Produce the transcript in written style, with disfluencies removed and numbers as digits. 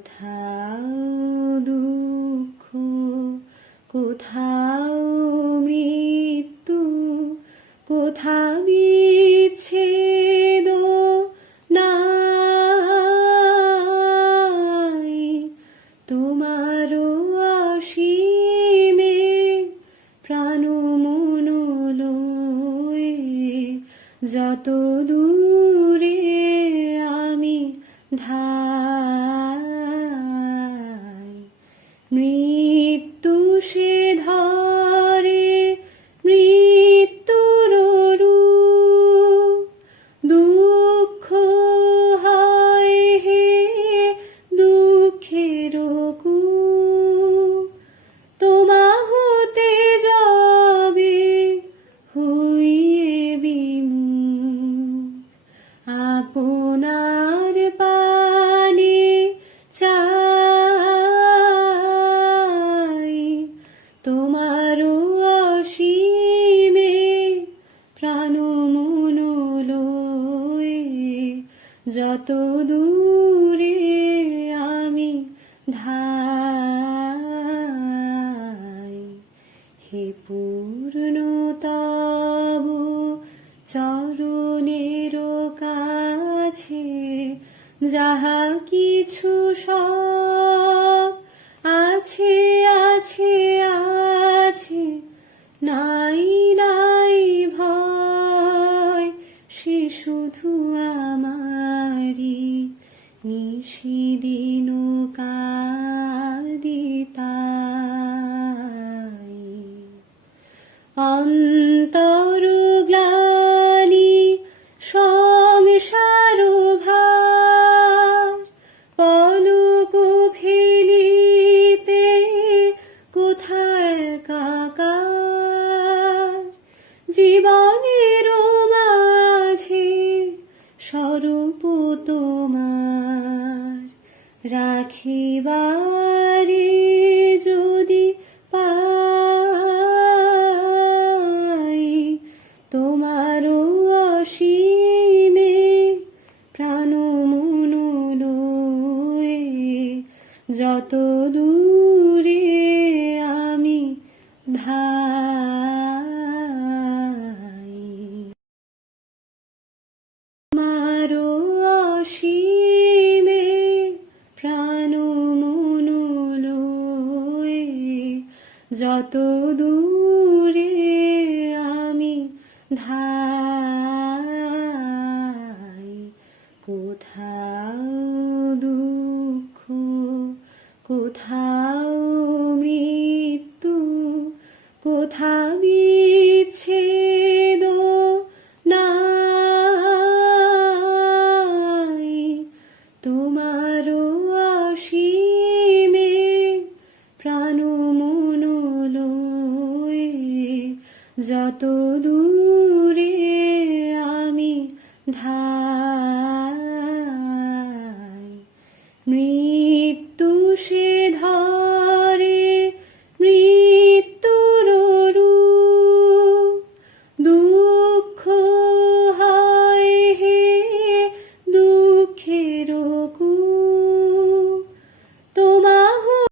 কোথাও দুঃখ, কোথাও মৃত্যু, কোথাও বিচ্ছেদ নাই। তোমার অসীমে প্রাণ মন লয়ে যত দূরে আমি ধাই, মৃত্যু সে ধরে মৃত্যুর রূপ, দুঃখ হয় হে দুঃখের কূপ। তোমা হতে যাবে হইয়ে বিমুখ, আপনার পানে চাই। তোমার অসীমে প্রাণ মন লয়ে যত দূরে আমি ধাই, হে পূর্ণতম চরণের কাছে যাহা কিছু সব আছে আছে আছে, নাই নাই ভয়, সে শুধু আমারি নিশিদিন কাঁদি তাই। অন্তর গ্লানি সংসার ভার, পলক ফেলিতে কোথায় একাকার। জীবনের মাঝে স্বরূপ তোমার রাখিবারে যদি পাই, তোমার অসীমে প্রাণ মন লয়ে যত দূরে আমি ধাই। তোমার অসীমে প্রাণ মন লয়ে যত দূরে আমি ধাই। কোথাও দুঃখ, কোথাও মৃত্যু, কোথাও বিচ্ছেদ নাই। তোমার অসীমে প্রাণ মন লয়ে যত দূরে আমি ধাই, মৃত্যু সে ধরে মৃত্যুর রূপ, দুঃখ হয় হে দুঃখের কূপ।